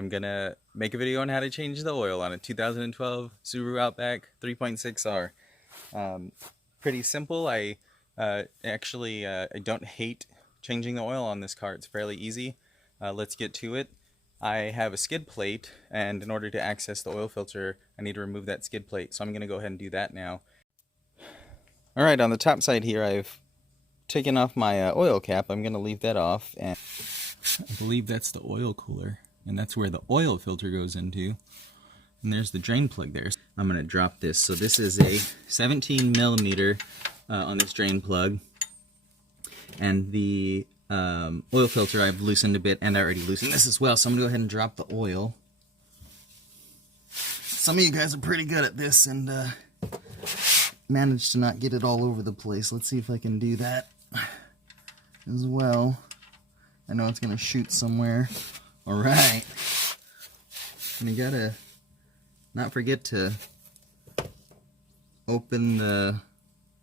I'm gonna make a video on how to change the oil on a 2012 Subaru Outback 3.6R. Pretty simple. I don't hate changing the oil on this car. It's fairly easy. Let's get to it. I have a skid plate, and in order to access the oil filter, I need to remove that skid plate. So I'm gonna go ahead and do that now. Alright, on the top side here, I've taken off my oil cap. I'm gonna leave that off, and I believe that's the oil cooler, and that's where the oil filter goes into. And there's the drain plug there. I'm gonna drop this. So this is a 17 millimeter on this drain plug, and the oil filter I've loosened a bit, and I already loosened this as well. So I'm gonna go ahead and drop the oil. Some of you guys are pretty good at this, and managed to not get it all over the place. Let's see if I can do that as well. I know it's gonna shoot somewhere. Alright. And you gotta not forget to open the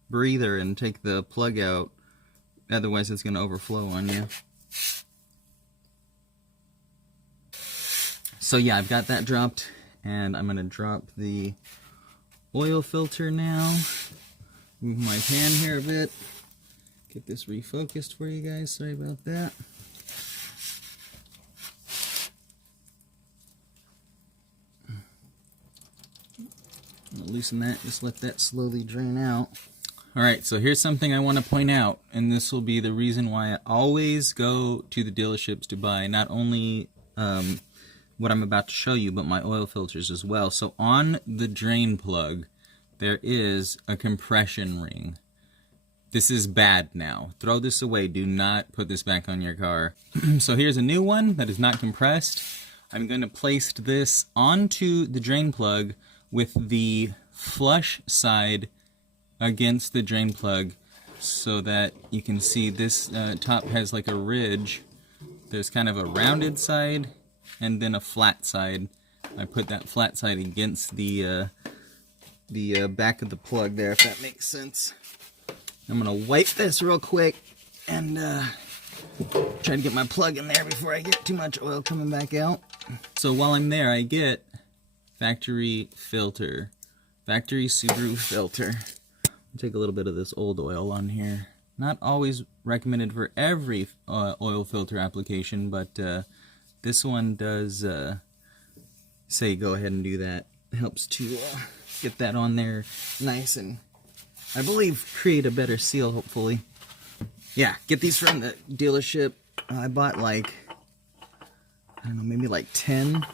breather and take the plug out, otherwise it's gonna overflow on you. So yeah, I've got that dropped, and I'm gonna drop the oil filter now. Move my pan here a bit. Get this refocused for you guys. Sorry about that. I'm gonna loosen that. Just let that slowly drain out. Alright, so here's something I want to point out, and this will be the reason why I always go to the dealerships to buy not only what I'm about to show you, but my oil filters as well. So on the drain plug, there is a compression ring. This is bad now. Throw this away. Do not put this back on your car. So here's a new one that is not compressed. I'm going to place this onto the drain plug with the flush side against the drain plug, so that you can see this top has like a ridge. There's kind of a rounded side and then a flat side. I put that flat side against the back of the plug there, if that makes sense. I'm gonna wipe this real quick and try to get my plug in there before I get too much oil coming back out. So while I'm there, I get factory filter, factory Subaru filter. I'll take a little bit of this old oil on here. Not always recommended for every oil filter application, but this one does say go ahead and do that. It helps to get that on there nice and, I believe, create a better seal, hopefully. Yeah, get these from the dealership. I bought like, I don't know, maybe like 10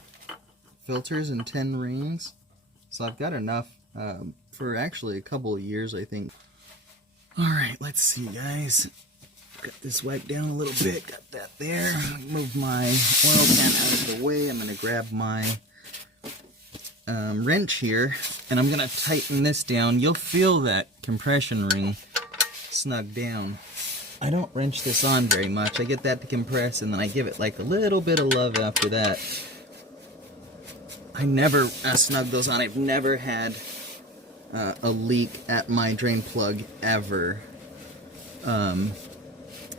filters and 10 rings. So I've got enough for actually a couple of years, I think. Alright, let's see, guys. Got this wiped down a little bit. Got that there. Move my oil can out of the way. I'm going to grab my wrench here, and I'm going to tighten this down. You'll feel that compression ring snug down. I don't wrench this on very much. I get that to compress, and then I give it like a little bit of love after that. I never snug those on. I've never had a leak at my drain plug ever.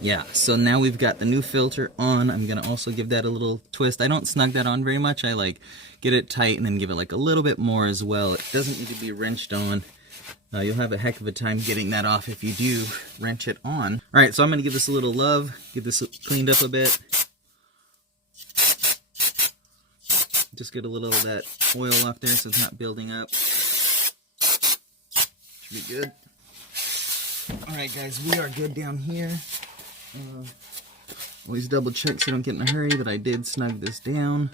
Yeah, so now we've got the new filter on. I'm going to also give that a little twist. I don't snug that on very much. I like get it tight and then give it like a little bit more as well. It doesn't need to be wrenched on. You'll have a heck of a time getting that off if you do wrench it on. Alright, so I'm going to give this a little love. Get this cleaned up a bit. Just get a little of that oil off there so it's not building up. Should be good. Alright guys, we are good down here. Always double check so you don't get in a hurry that I did snug this down.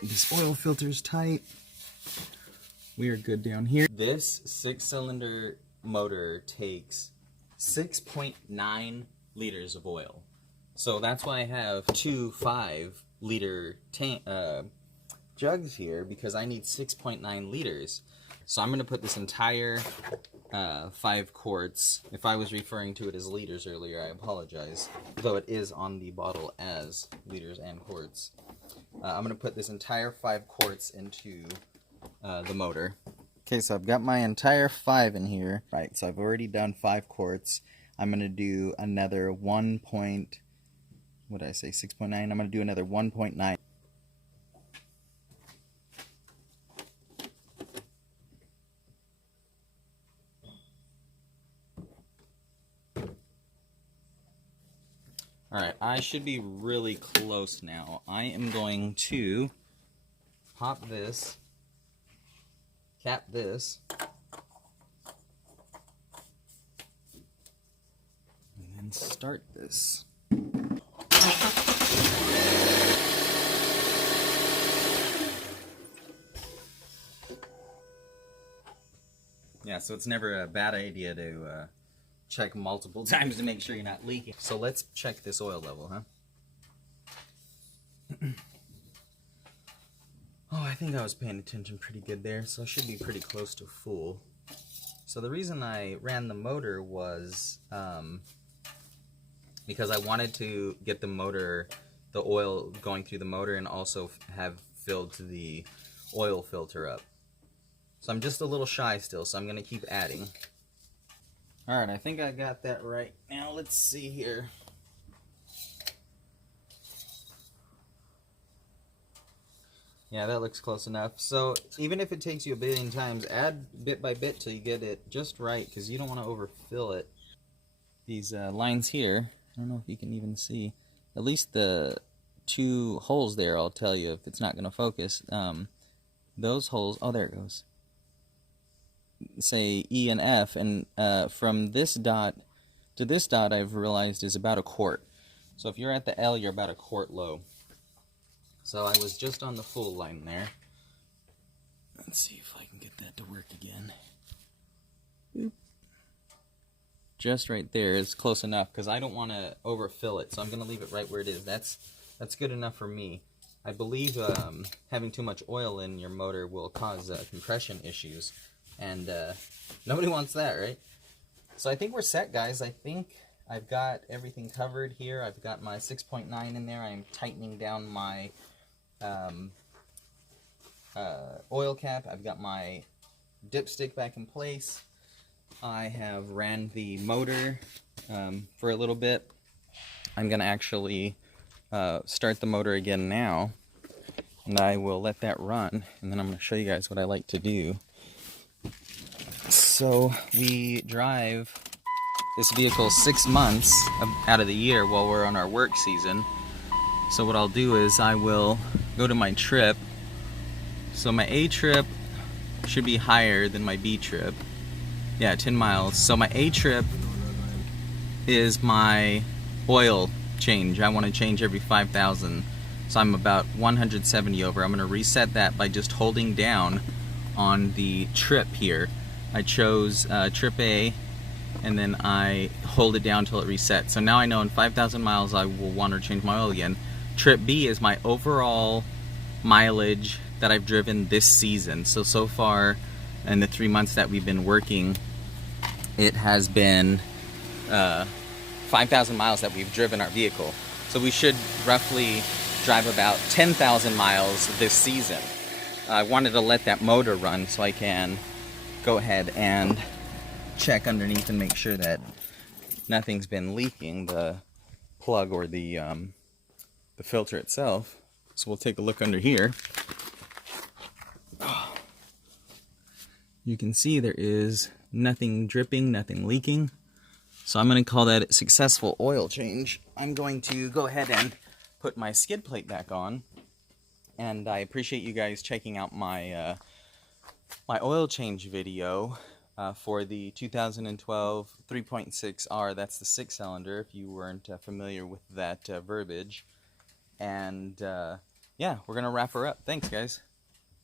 This oil filter's tight. We are good down here. This 6-cylinder motor takes 6.9 liters of oil. So that's why I have two 5-liter jugs here, because I need 6.9 liters. So I'm going to put this entire 5 quarts. If I was referring to it as liters earlier, I apologize. Though it is on the bottle as liters and quarts. I'm going to put this entire 5 quarts into the motor. Okay, so I've got my entire 5 in here. Right, so I've already done 5 quarts. I'm going to do another 1.8 what did I say, 6.9. I'm going to do another 1.9. Alright, I should be really close now. I am going to pop this, cap this, and then start this. Yeah, so it's never a bad idea to check multiple times to make sure you're not leaking. So let's check this oil level, huh? Oh, I think I was paying attention pretty good there, so I should be pretty close to full. So the reason I ran the motor was because I wanted to get the oil going through the motor, and also have filled the oil filter up. So I'm just a little shy still, so I'm going to keep adding. Alright, I think I got that right. Now let's see here. Yeah, that looks close enough. So even if it takes you a billion times, add bit by bit till you get it just right, because you don't want to overfill it. These lines here, I don't know if you can even see, at least the 2 holes there, I'll tell you if it's not going to focus. Those holes, oh, there it goes. Say E and F, and from this dot to this dot, I've realized is about a quart. So if you're at the L, you're about a quart low. So I was just on the full line there. Let's see if I can get that to work again. Boop. Just right there is close enough, because I don't want to overfill it, so I'm going to leave it right where it is. That's good enough for me. I believe having too much oil in your motor will cause compression issues, and nobody wants that, right? So I think we're set, guys. I think I've got everything covered here. I've got my 6.9 in there. I'm tightening down my oil cap. I've got my dipstick back in place. I have ran the motor for a little bit. I'm going to actually start the motor again now, and I will let that run, and then I'm going to show you guys what I like to do. So we drive this vehicle 6 months out of the year while we're on our work season. So what I'll do is I will go to my trip. So my A trip should be higher than my B trip. Yeah, 10 miles. So my A trip is my oil change. I want to change every 5,000. So I'm about 170 over. I'm going to reset that by just holding down on the trip here. I chose trip A, and then I hold it down until it resets. So now I know in 5,000 miles I will want to change my oil again. Trip B is my overall mileage that I've driven this season. So far in the 3 months that we've been working, it has been 5,000 miles that we've driven our vehicle. So we should roughly drive about 10,000 miles this season. I wanted to let that motor run so I can go ahead and check underneath and make sure that nothing's been leaking, the plug or the filter itself. So we'll take a look under here. You can see there is nothing dripping, nothing leaking. So I'm going to call that a successful oil change. I'm going to go ahead and put my skid plate back on. And I appreciate you guys checking out my my oil change video for the 2012 3.6R. That's the 6-cylinder, if you weren't familiar with that verbiage. And yeah, we're going to wrap her up. Thanks, guys.